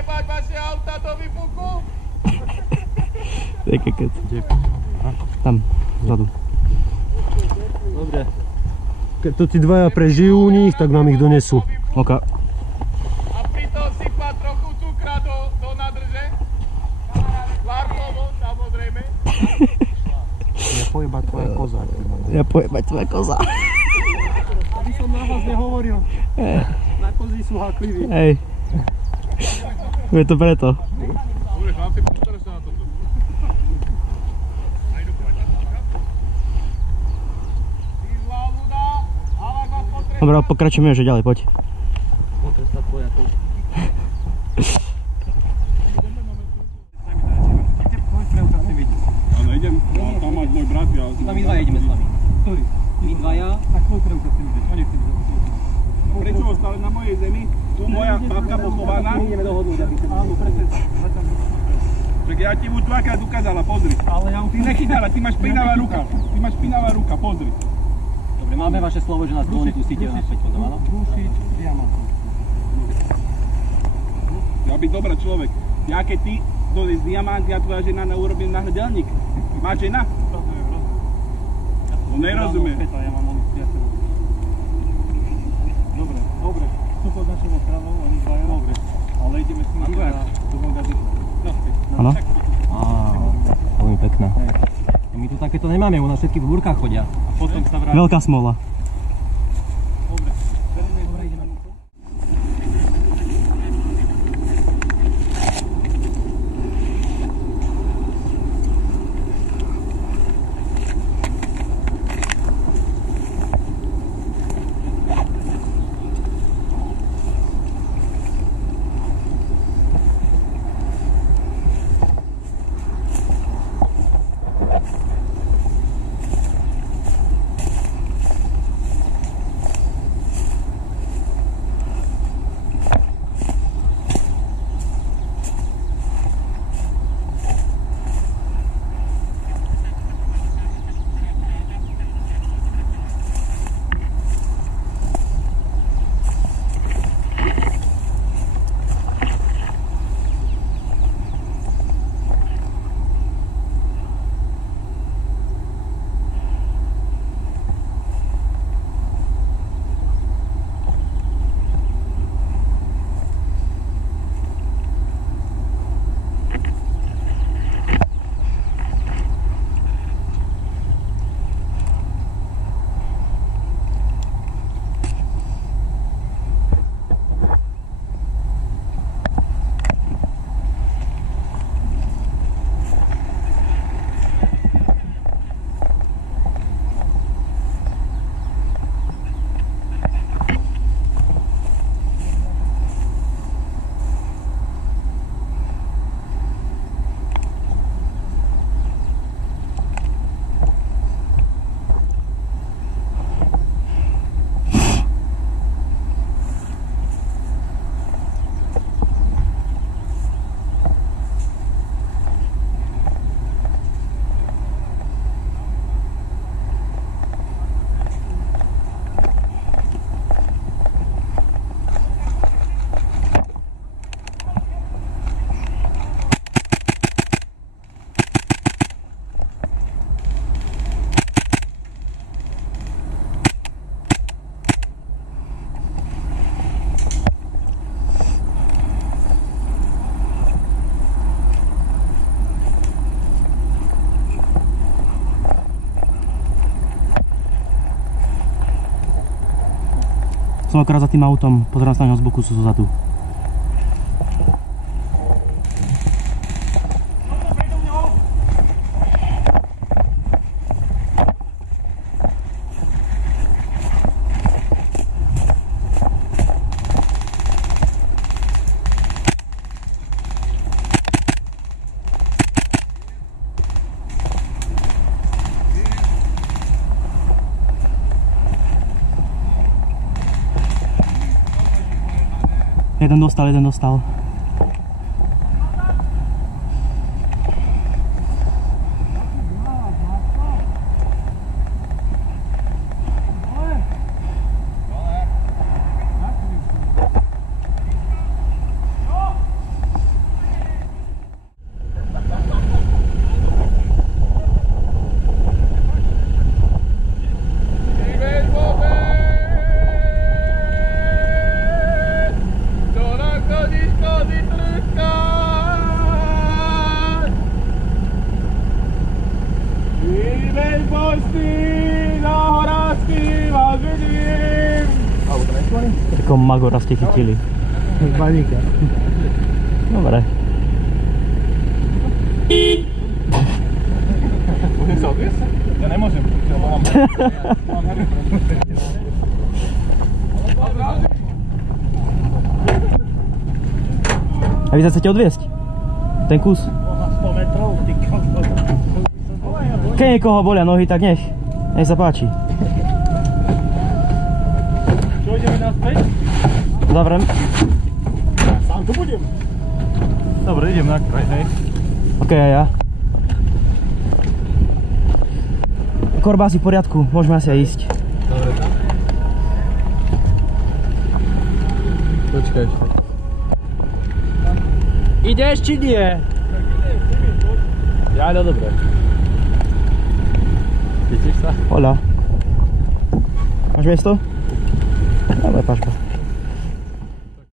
jebať vaše auta do výbuchu? Také keď. Tam, vzadu. Dobre. Keď to tí dvaja prežijú u nich, tak nám ich donesú. OK. A pritom sypať trochu cukra do nádrže. Varkovo, samozrejme. Ja pojebať tvoja koza. Ja pojebať tvoja koza. Aby som na vás nehovoril. Na kozy sú hakliví. Hej. Je to preto. Dobre, chlapci, pozor sa na toto. Aj dokumentácia? Ty zlá ľuda, ale vás potrebujem. Dobre, pokračujeme že ďalej, poď. Potrestá tvoja koza. Áno, idem, tam mať môj brat, ja... Tam my dvaja ideme s vami. Ktorý? My dvaja. Tak tvoj preukaz chcem vidieť, on nechce vidieť. Prečo ostali na mojej zemi? Tu moja babka pochovaná. My ideme dohodnúť, aby sa... Áno, presne. Však ja ti už dvakrát ukázala, pozri. Ale ja Ty nechytala, ty máš špinavá ruka. Ty máš špinavá ruka, pozri. Dobre, máme vaše slovo, že nás dovolí pustíte naspäť potom, áno? Rušiť diamantom. Ja byť dobrý človek. Ja keď ty dojde z diamant, ja tvoja žena urobím náhľadelník. Má žena? No nerozumie. Ja mám onu priateľov. Dobre. Tu pod našou ochranou, oni dvaja. Dobre. Ale ideme s nimi na do magazitu. Naspäť. Áno? Veľmi pekná. My tu takéto nemáme, u nás všetky v búrkach chodia. A potom sa vrátim. Veľká smola. Dobre. Som akorát za tým autom, pozerám sa na ňo z boku, sú zozadu. Jeden dostal. Akého magora ste chytili? Baníka. Dobre. Môžem sa odviesť? Ja nemôžem, lebo mám hry. A vy sa chcete odviesť? Ten kus? 100 metrov, ty kokos. Keď niekoho bolia nohy, tak nech sa páči. Čo, ideme naspäť? Zavrem. Sám tu budem. Dobre, idem na kraj, hej. OK, aj ja. Korba asi v poriadku, môžeme asi aj ísť. Dobre, tam. Počkaj ešte. Ideš či nie? Ja, no dobre. Cítiš sa? Hola. Máš miesto? Dobre, pašpa.